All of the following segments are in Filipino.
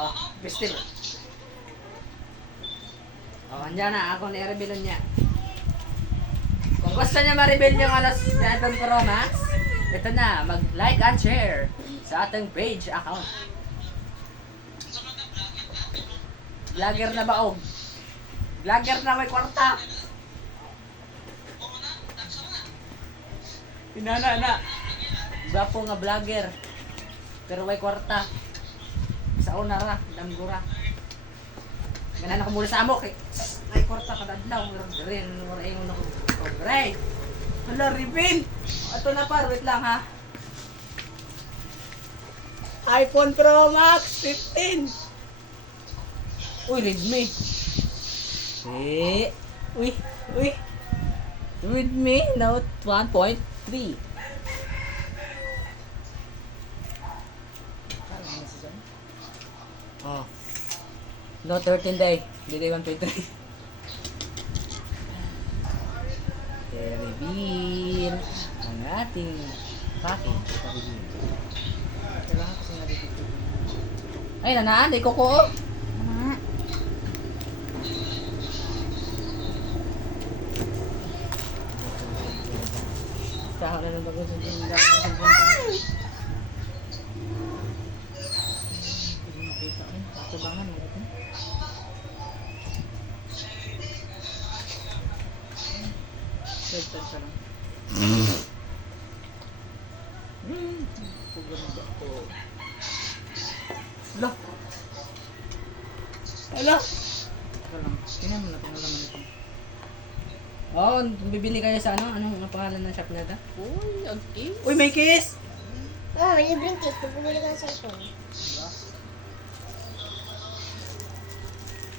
Oh, Christine. Oh, andyan na. Ako na-reveal niya. Kung gusto niya ma-reveal yung alas 7 Pro Max, ito na. Mag-like and share sa ating page account. Vlogger na baog. Vlogger na may kwarta. Pinana na. Gwapo nga vlogger. Pero may kwarta. Sa una ra, damgura. Ganaan ako mula sa amo kay may kwarta kadadlaw rin wala ingon ako. Right. Hala reveal. Ato na par, wait lang ha. iPhone Pro Max 15. Uy, Redmi. Uy. Redmi Note 1.3. Oh. No 13 day. Hindi 1.3. Reveal ang ating package. Kailangan kasi nga dito. Ay, nanaan. Ay, koko. Saka na lang bago sa dito. Tabangan mo ito. Pwede ka lang. Paganda ko. Hala! Hala! Ito lang. Tingnan mo na kung alaman ito. Oo, bibili kayo sa ano? Anong pangalan ng shop na ito? Uy, ang kiss. Uy, may kiss! Oo, may libreng cake. Pagpili ka ng cellphone.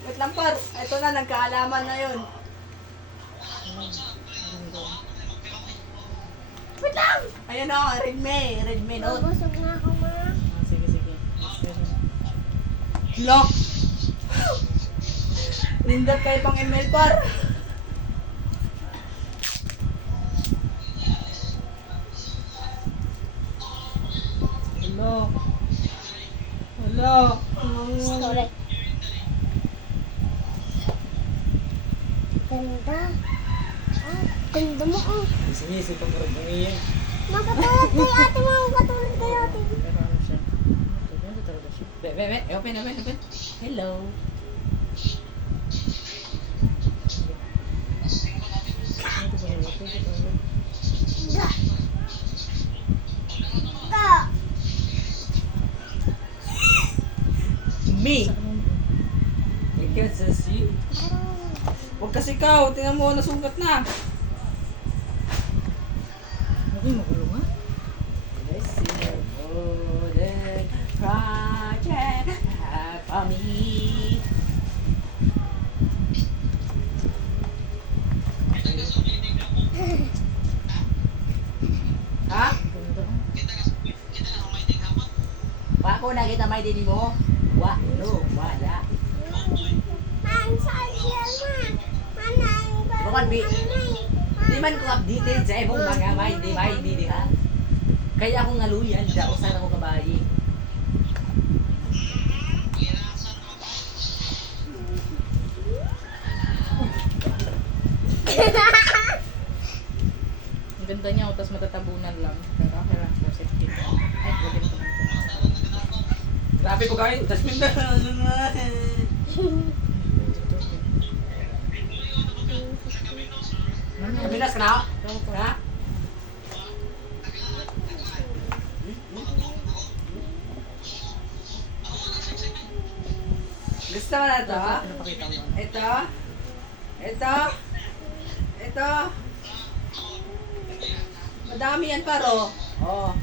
Wait lang par, ito na, nagkaalaman na yun. Wait lang! Ayun o, Redmi Note. Busog na ako, ma. Sige. Lock! Lindot kayo pang email par. Hello. Sorry. Ganda. Ah, ganda mo, oh. Isip ang karagamiyan. Makatulad kay ate mo. Makatulad kay ate. Pero ano siya? Ano talaga siya? Open. Hello. Da. Da. Me. Because it's you. Huwag kasi ikaw, tingnan mo, nasugat na. Okay, magulo nga. Let's see your golden project for me. Ha? Wako na kita may dini mo? Wala. Ang social, ma. Anay. Bukan, Bi. Di man ko updated sa ibong mga may di ha. Kaya ako ngaluyan, da usan ako kabayi. Ang ganda niya, tapos matatabunan lang. Pero okay lang, safety. Ay, lagyan ko lang ito. Grabe ko kayo, tas minda. Kamilas ka na? Ha? Gusto mo na ito? Pinapakita ko yun. Ito. Madami yan paro. Oh,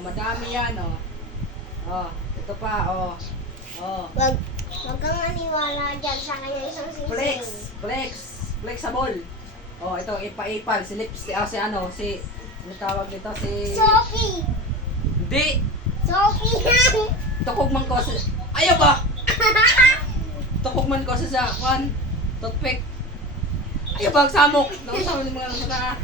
madami yan oh. Oh, ito pa oh. Oh. Wag kang maniwala dyan sa kanya isang sisig. Flexible. Oh, ito ipa-ipal si lips si ano tawag nito si Sophie! Hindi. Sophie yan! Tukog man ko sa ayaw ba? Tukog man ko sa kwan. Toothpick. Ayaw ba samok? Nausap ni mga nasa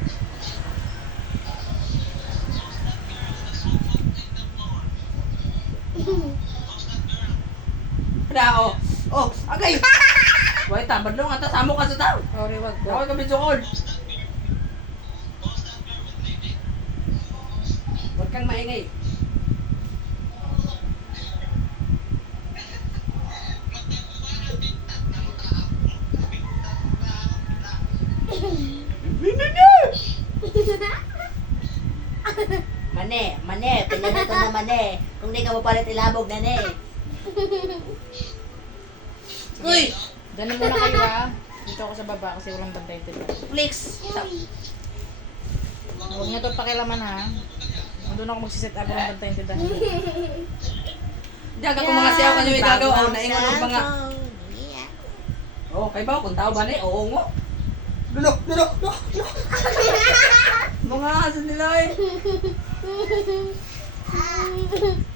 Na, oh. Oh, agay! Wait, tabad lang ata. Samo ka sa tao. Sorry, wag ko. Ako kami sukol. Huwag kang maingay. Mane, pinanito na mane. Kung di ka mapalit ilabog na ne. Uy! Diyan muna kayo ah. Dito ako sa baba kasi walang bantay dito. Flix! Huwag niyo to pakilaman ha. Doon ako magsiset up ng bantay dito. Diyan ka kung mga siyaw kanyo igagaw. Oh, naingon ang mga... Oh, kay ba? Kung tao ba ni? Oo ngo. Dulo! Mga aso nila eh.